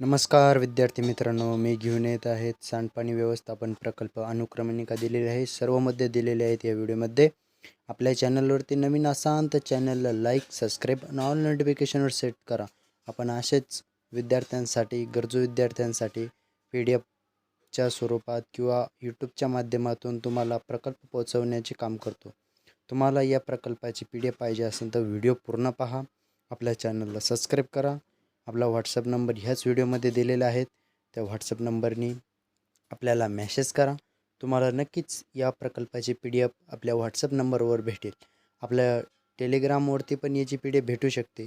नमस्कार विद्यार्थी मित्रांनो, मी घेऊन येत आहेत सांडपाणी व्यवस्थापन प्रकल्प अनुक्रमणिका दिलेली आहे. सर्व मुद्दे दिलेले आहेत या व्हिडिओमध्ये. आपल्या चॅनलवरती नवीन असाल तर चॅनलला लाईक, सबस्क्राईब आणि ऑल नोटिफिकेशनवर सेट करा. आपण असेच विद्यार्थ्यांसाठी, गरजू विद्यार्थ्यांसाठी PDF च्या स्वरूपात किंवा यूट्यूबच्या माध्यमातून तुम्हाला प्रकल्प पोहोचवण्याचे काम करतो. तुम्हाला या प्रकल्पाची PDF पाहिजे असेल तर व्हिडिओ पूर्ण पहा. आपल्या चॅनलला सबस्क्राईब करा. आपला व्हॉट्सअप नंबर ह्याच व्हिडिओमध्ये दिलेला आहे. त्या व्हॉट्सअप नंबरनी आपल्याला मेसेज करा. तुम्हाला नक्कीच या प्रकल्पाची PDF आपल्या व्हॉट्सअप नंबरवर भेटेल. आपल्या टेलिग्रामवरती पण याची PDF भेटू शकते.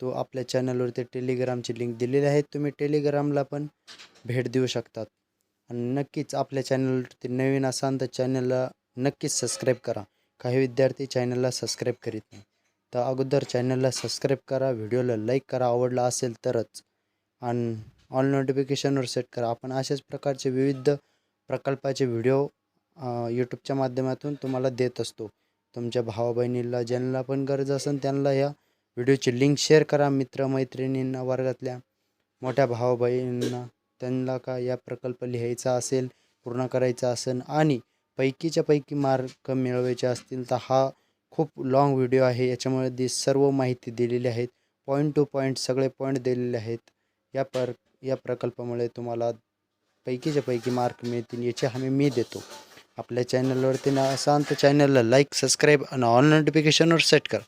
तो आपल्या चॅनलवरती टेलिग्रामची लिंक दिलेली आहे. तुम्ही टेलिग्रामला पण भेट देऊ शकतात. आणि नक्कीच आपल्या चॅनलवरती नवीन असाल तर चॅनलला नक्कीच सबस्क्राईब करा. काही विद्यार्थी चॅनलला सबस्क्राईब करीत नाही. तर अगोदर चॅनलला सबस्क्राईब करा, व्हिडिओला लाईक करा आवडला असेल तरच, आणि ऑल नोटिफिकेशनवर सेट करा. आपण अशाच प्रकारचे विविध प्रकल्पाचे व्हिडिओ यूट्यूबच्या माध्यमातून तुम्हाला देत असतो. तुमच्या भावाबहिणीला ज्यांना पण गरज असेल त्यांना या व्हिडिओची लिंक शेअर करा. मित्रमैत्रिणींना, वर्गातल्या मोठ्या भावाबहिणींना, त्यांना का या प्रकल्प लिहायचा असेल, पूर्ण करायचा असेल आणि पैकीच्या पैकी मार्क मिळवायचे असतील तर हा खूप लाँग व्हिडिओ आहे. याच्यामध्ये सर्व माहिती दिलेली आहेत. पॉईंट टू पॉईंट सगळे पॉईंट दिलेले आहेत. या प्रकल्पामुळे तुम्हाला पैकीच्या पैकी मार्क मिळतील याची हमी मी देतो. आपल्या चॅनलवरती ना असाल तर चॅनलला लाईक, सबस्क्राईब आणि ऑल नोटिफिकेशनवर सेट करा.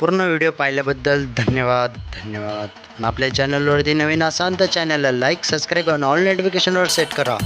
पूर्ण व्हिडिओ पाहिल्याबद्दल धन्यवाद. आपल्या चॅनलवरती नवीन असाल तर चॅनलला लाईक सबस्क्राईब आणि ऑल नोटिफिकेशनवर सेट करा.